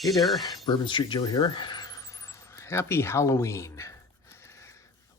Hey there, Bourbon Street Joe here. Happy Halloween,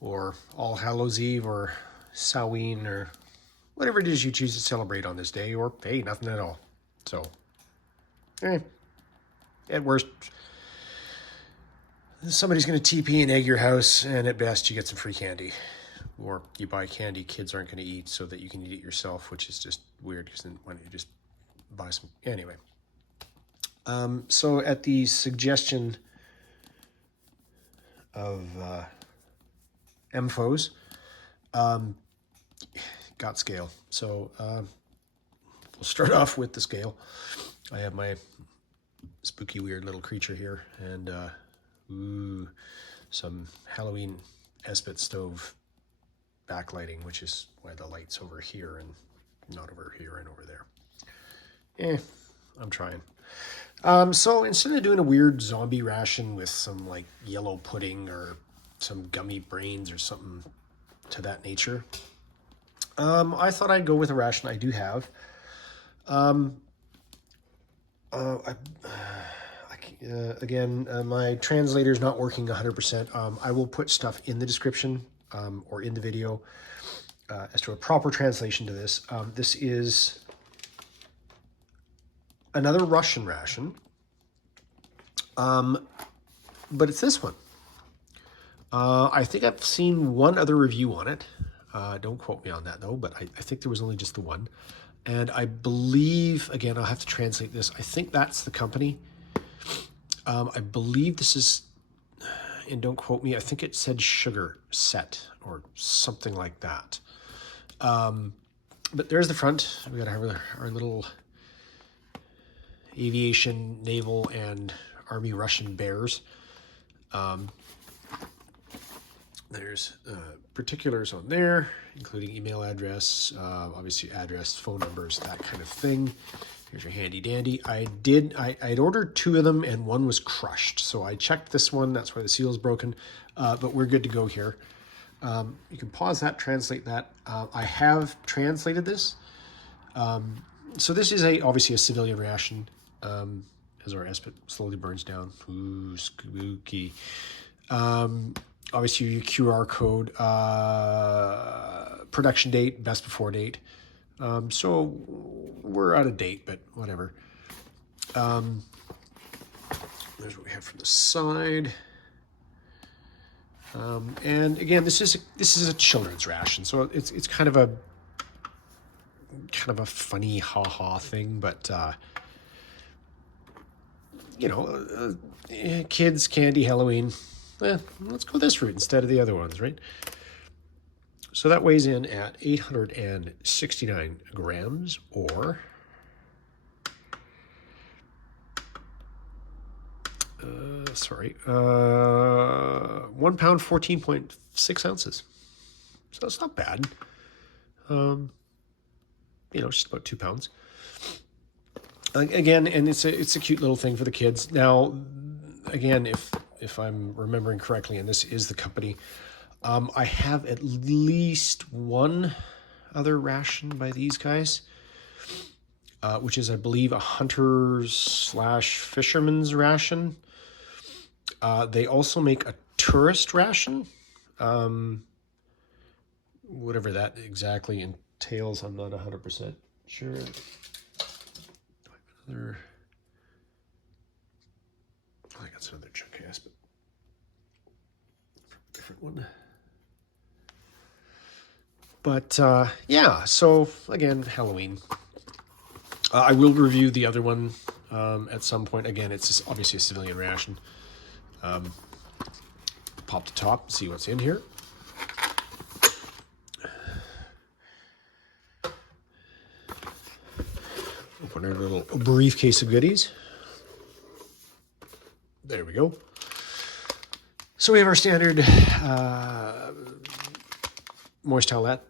or All Hallows Eve, or Samhain, or whatever it is you choose to celebrate on this day, or hey, nothing at all. So, at worst, somebody's going to TP and egg your house, and at best, you get some free candy. Or you buy candy kids aren't going to eat so that you can eat it yourself, which is just weird, because then why don't you just buy some? Anyway. So at the suggestion of MFOs, got scale. So we'll start off with the scale. I have my spooky, weird little creature here, and some Halloween Esbit stove backlighting, which is why the light's over here and not over here and over there. I'm trying. So instead of doing a weird zombie ration with some like yellow pudding or some gummy brains or something to that nature, I thought I'd go with a ration I do have. Again, my translator's not working 100%. I will put stuff in the description or in the video as to a proper translation to this. This is another Russian ration, but it's this one. I think I've seen one other review on it. Don't quote me on that though, but I think there was only just the one. And I believe, again, I'll have to translate this. I think that's the company. I believe this is, and don't quote me, I think it said Sugar Set or something like that. But there's the front. We got to have our little aviation, naval, and Army Russian bears. There's particulars on there, including email address, obviously address, phone numbers, that kind of thing. Here's your handy dandy. I'd ordered 2 of them and one was crushed. So I checked this one. That's why the seal is broken. But we're good to go here. You can pause that, translate that. I have translated this. So this is obviously a civilian ration. As our Esbit slowly burns down. Ooh, spooky. Obviously your QR code, production date, best before date. So we're out of date, but whatever. There's what we have from the side. And again, this is a children's ration, so it's kind of a funny ha-ha thing, but kids, candy, Halloween. Let's go this route instead of the other ones, right? So that weighs in at 869 grams, or 1 pound, 14.6 ounces. So it's not bad. Just about 2 pounds. Again, and it's a cute little thing for the kids. Now, again, if I'm remembering correctly, and this is the company, I have at least one other ration by these guys, which is, I believe, a hunter's/fisherman's ration. They also make a tourist ration. Whatever that exactly entails, I'm not 100% sure. I think that's another chunk case, but different one. But yeah, so again, Halloween. I will review the other one at some point. Again, it's obviously a civilian ration. Pop the top, see what's in here. Open our little briefcase of goodies. There we go. So we have our standard moist towelette.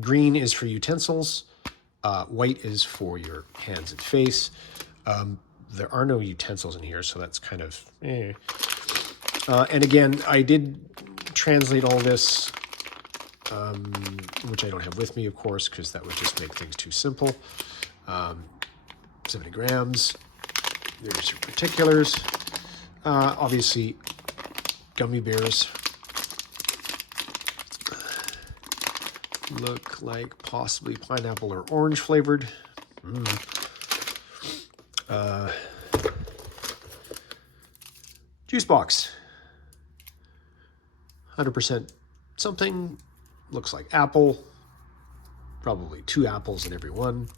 Green is for utensils. White is for your hands and face. There are no utensils in here, so that's kind of and again, I did translate all this which I don't have with me, of course, because that would just make things too simple. 70 grams. There's your particulars. Obviously, gummy bears look like possibly pineapple or orange flavored. Juice box. 100% something. Looks like apple. Probably 2 apples in every one.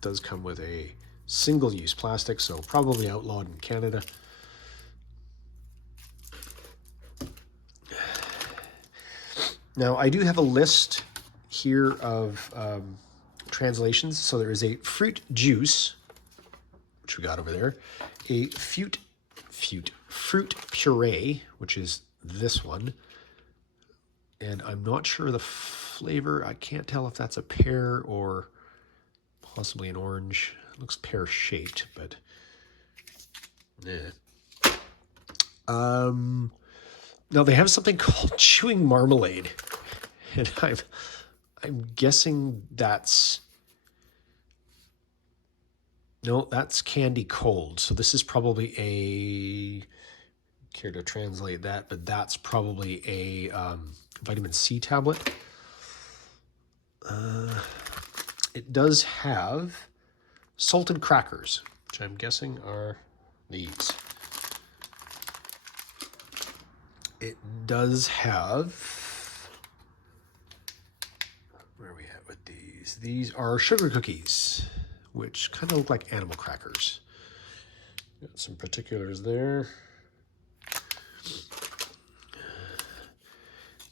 Does come with a single-use plastic, so probably outlawed in Canada. Now, I do have a list here of translations. So there is a fruit juice, which we got over there, a fruit puree, which is this one, and I'm not sure the flavor. I can't tell if that's a pear or possibly an orange. It looks pear-shaped, but now they have something called chewing marmalade, and I'm guessing that's candy cold. So this is probably a, care to translate that, but that's probably a vitamin C tablet. It does have salted crackers, which I'm guessing are these. It does have, where are we at with these? These are sugar cookies, which kind of look like animal crackers. Got some particulars there.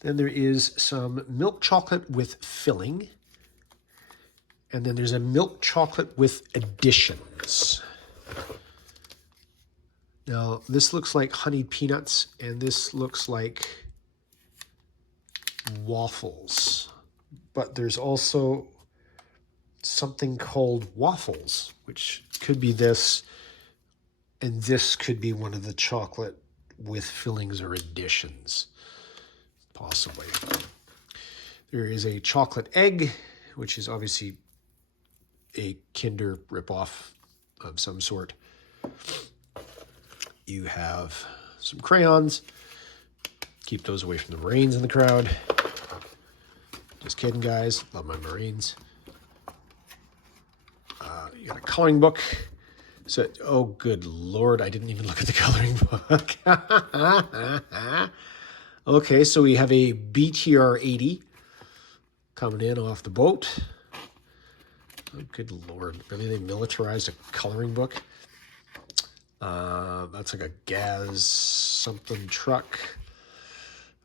Then there is some milk chocolate with filling. And then there's a milk chocolate with additions. Now, this looks like honeyed peanuts, and this looks like waffles. But there's also something called waffles, which could be this, and this could be one of the chocolate with fillings or additions, possibly. There is a chocolate egg, which is obviously a Kinder ripoff of some sort. You have some crayons. Keep those away from the Marines in the crowd. Just kidding, guys. Love my Marines. You got a coloring book. So, oh, good Lord, I didn't even look at the coloring book. Okay, so we have a BTR 80 coming in off the boat. Oh, good Lord. Really, they militarized a coloring book? That's like a gas something truck.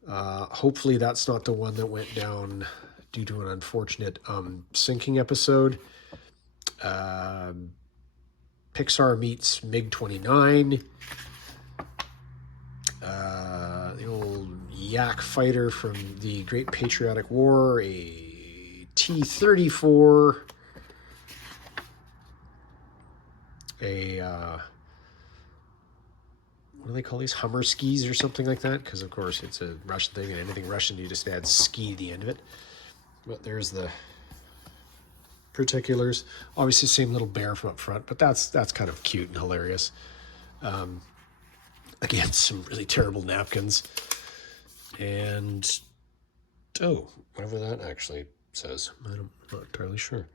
Hopefully that's not the one that went down due to an unfortunate sinking episode. Pixar meets MiG-29. The old yak fighter from the Great Patriotic War, a T-34, what do they call these? Hummer skis or something like that? Because, of course, it's a Russian thing, and anything Russian, you just add ski to the end of it. But there's the particulars. Obviously, same little bear from up front, but that's kind of cute and hilarious. Again, some really terrible napkins. And, oh, whatever that actually says. I'm not entirely sure.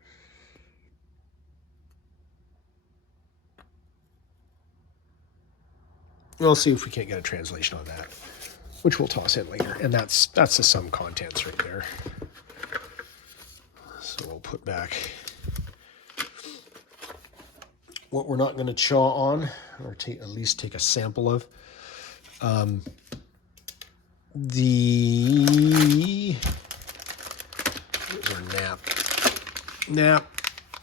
We'll see if we can't get a translation on that, which we'll toss in later. And that's the sum contents right there. So we'll put back what we're not going to chaw on, or at least take a sample of. Here's our nap.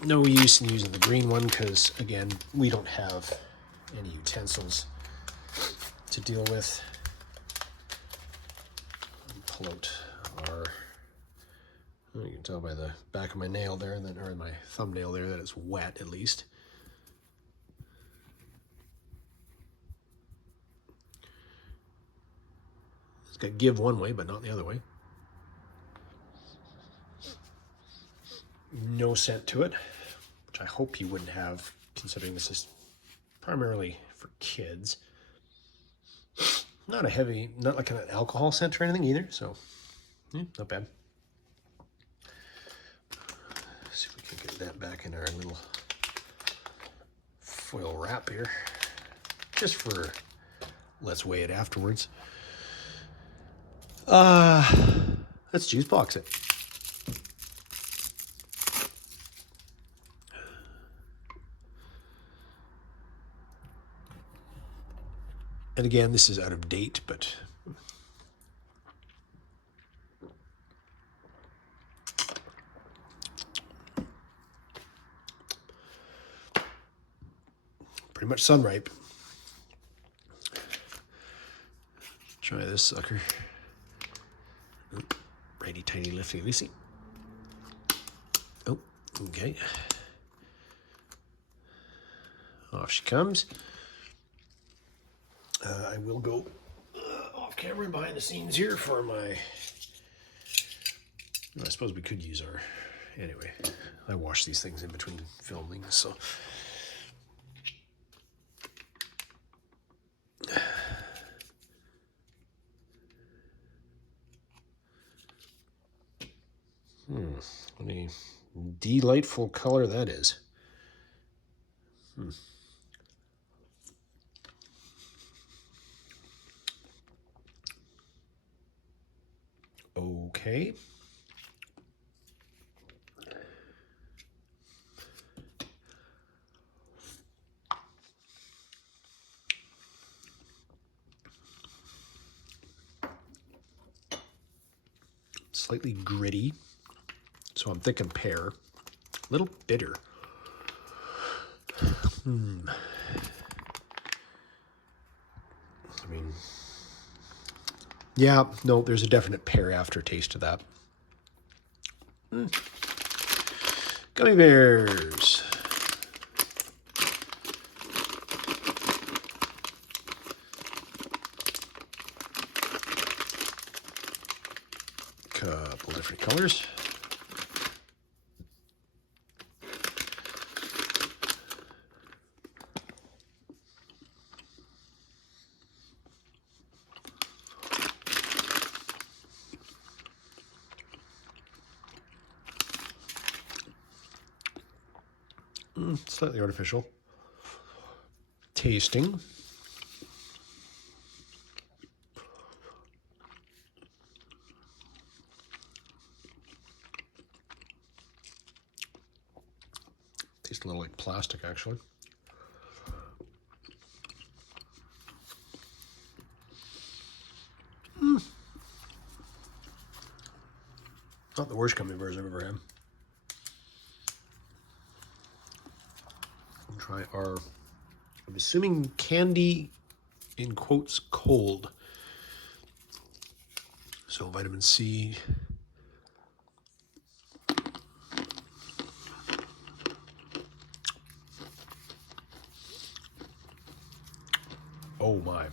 No use in using the green one because, again, we don't have any utensils to deal with. Pull out our, you can tell by the back of my nail there, or my thumbnail there, that it's wet at least. It's got to give one way, but not the other way. no scent to it, which I hope you wouldn't have, considering this is primarily for kids. Not a heavy, not like an alcohol scent or anything either, so yeah, not bad. Let's see if we can get that back in our little foil wrap here, just for, let's weigh it afterwards. Let's juice box it. And again, this is out of date, but pretty much sun ripe. Try this sucker. Righty tiny lifty loosey. Oh, okay. Off she comes. I will go off camera and behind the scenes here for my... I suppose we could use our... Anyway, I wash these things in between filming, so... What a delightful color that is. Okay. Slightly gritty, so I'm thinking pear. A little bitter. I mean, yeah, no, there's a definite pear aftertaste to that. Gummy bears. Couple different colors. Slightly artificial. Tasting. Tastes a little like plastic, actually. Not the worst gummy bears I've ever had. We'll try our, I'm assuming candy in quotes cold. So vitamin C. Oh my.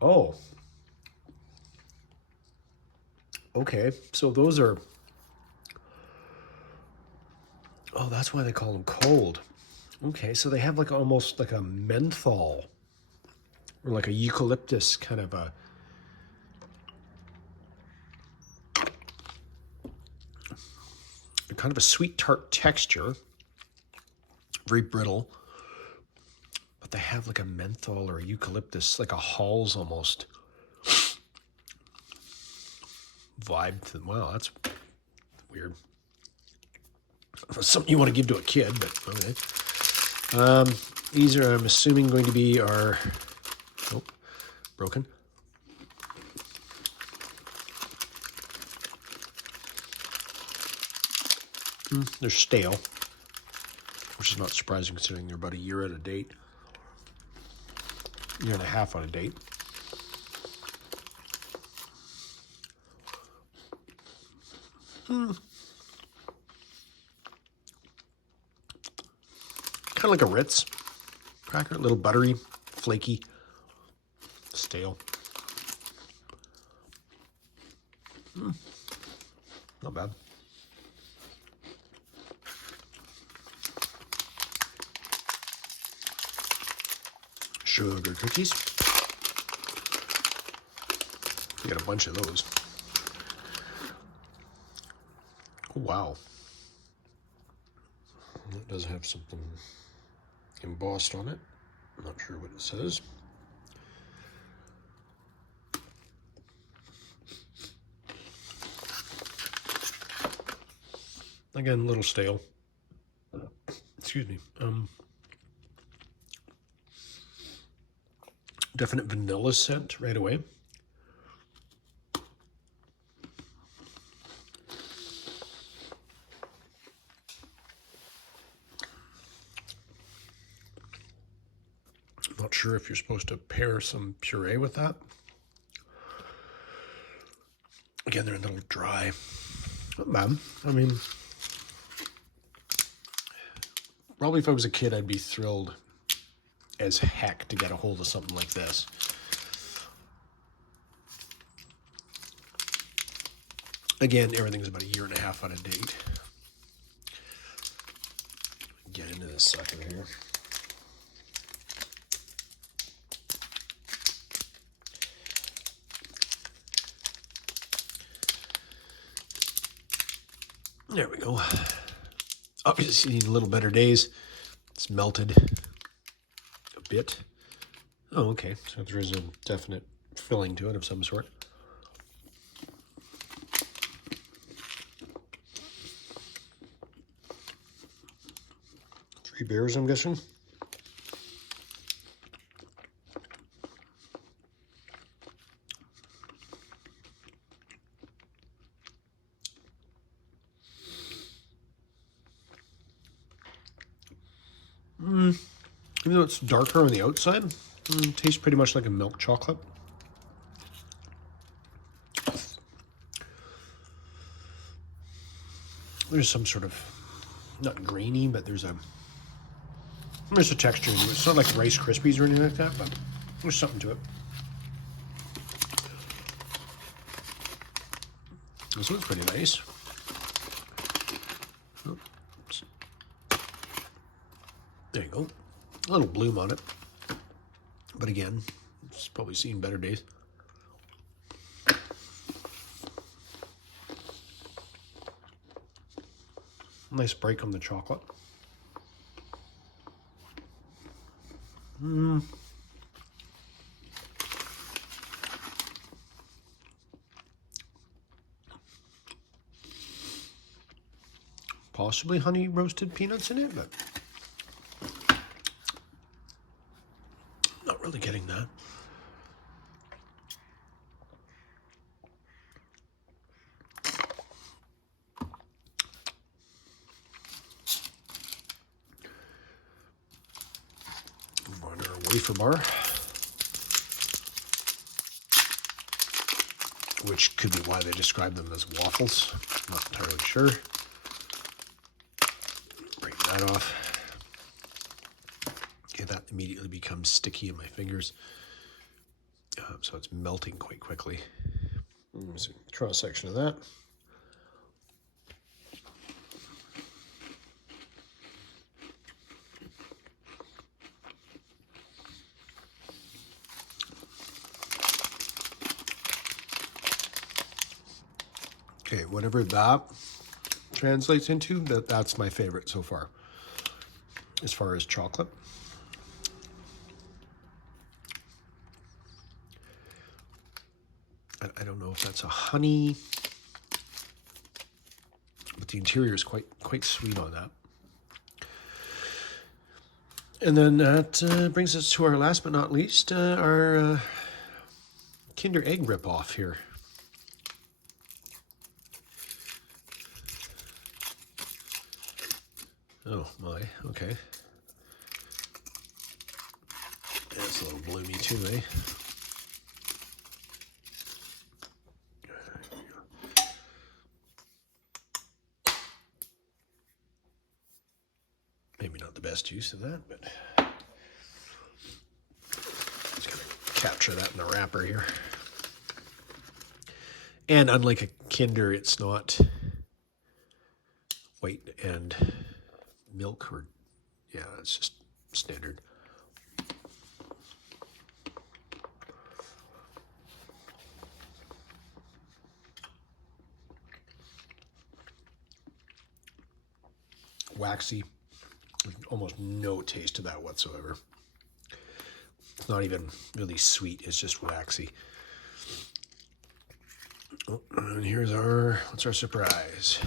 Oh. Okay, so those are... Oh, that's why they call them cold. Okay, so they have like almost like a menthol or like a eucalyptus kind of a... kind of a sweet tart texture. Very brittle. But they have like a menthol or a eucalyptus, like a Halls almost vibe to them. Wow, that's weird. Something you want to give to a kid, but okay. These are, I'm assuming, going to be our... Oh, broken. They're stale, which is not surprising considering they're about a year out of date. Year and a half out of date. Kind of like a Ritz cracker, a little buttery, flaky, stale. Not bad. Sugar cookies. We got a bunch of those. Oh, wow. It does have something embossed on it. I'm not sure what it says. Again, a little stale. Excuse me. Definite vanilla scent right away. Not sure if you're supposed to pair some puree with that. Again, they're a little dry. Not bad. I mean, probably if I was a kid, I'd be thrilled as heck to get a hold of something like this. Again, everything's about a year and a half out of date. Get into this sucker here. There we go. Obviously, need a little better days. It's melted a bit. Oh, okay. So there is a definite filling to it of some sort. Three beers, I'm guessing. Even though it's darker on the outside, it tastes pretty much like a milk chocolate. There's some sort of, not grainy, but there's a texture to it. It's not like Rice Krispies or anything like that, but there's something to it. This one's pretty nice. Oops. There you go. A little bloom on it. But again, it's probably seen better days. Nice break on the chocolate. Possibly honey roasted peanuts in it, but not really getting that. On our wafer bar, which could be why they describe them as waffles. Not entirely sure. Break that off. Okay, that immediately becomes sticky in my fingers. So it's melting quite quickly. There's a cross section of that. Okay, whatever that translates into, that's my favorite so far, as far as chocolate. I don't know if that's a honey, but the interior is quite sweet on that. And then that brings us to our last but not least, our Kinder Egg ripoff here. Oh my, okay. That's a little bloomy too, eh? Maybe not the best use of that, but just gonna capture that in the wrapper here. And unlike a Kinder, it's not white and milk, or yeah, it's just standard. Waxy. There's almost no taste to that whatsoever. It's not even really sweet, it's just waxy. Oh, and here's what's our surprise?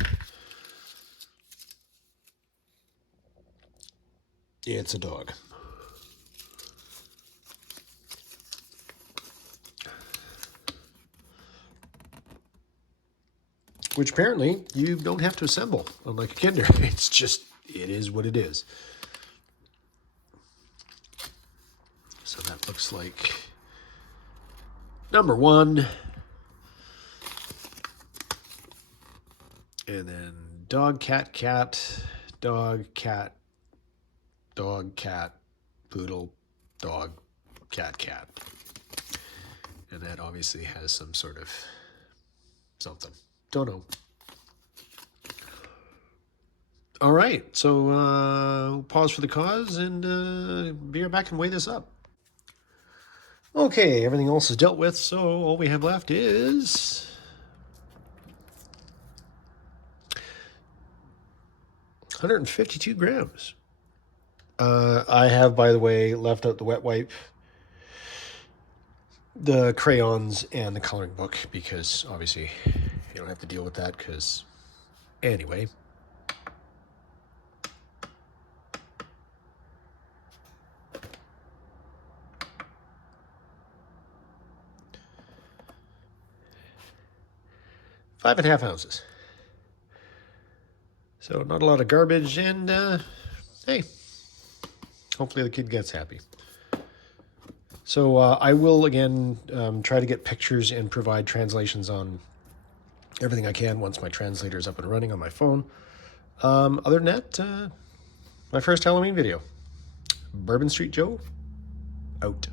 It's a dog. Which apparently you don't have to assemble, unlike a Kinder. It's just, it is what it is. So that looks like number 1. And then dog, cat, cat, dog, cat, poodle, dog, cat, cat. And that obviously has some sort of something. Don't know. All right, so we'll pause for the cause and be right back and weigh this up. Okay, everything else is dealt with, so all we have left is 152 grams. I have, by the way, left out the wet wipe, the crayons, and the coloring book, because obviously you don't have to deal with that, because anyway. Five and a half ounces. So not a lot of garbage, and hey, hopefully the kid gets happy. So I will, again, try to get pictures and provide translations on everything I can once my translator is up and running on my phone. Other than that, my first Halloween video. Bourbon Street Joe, out.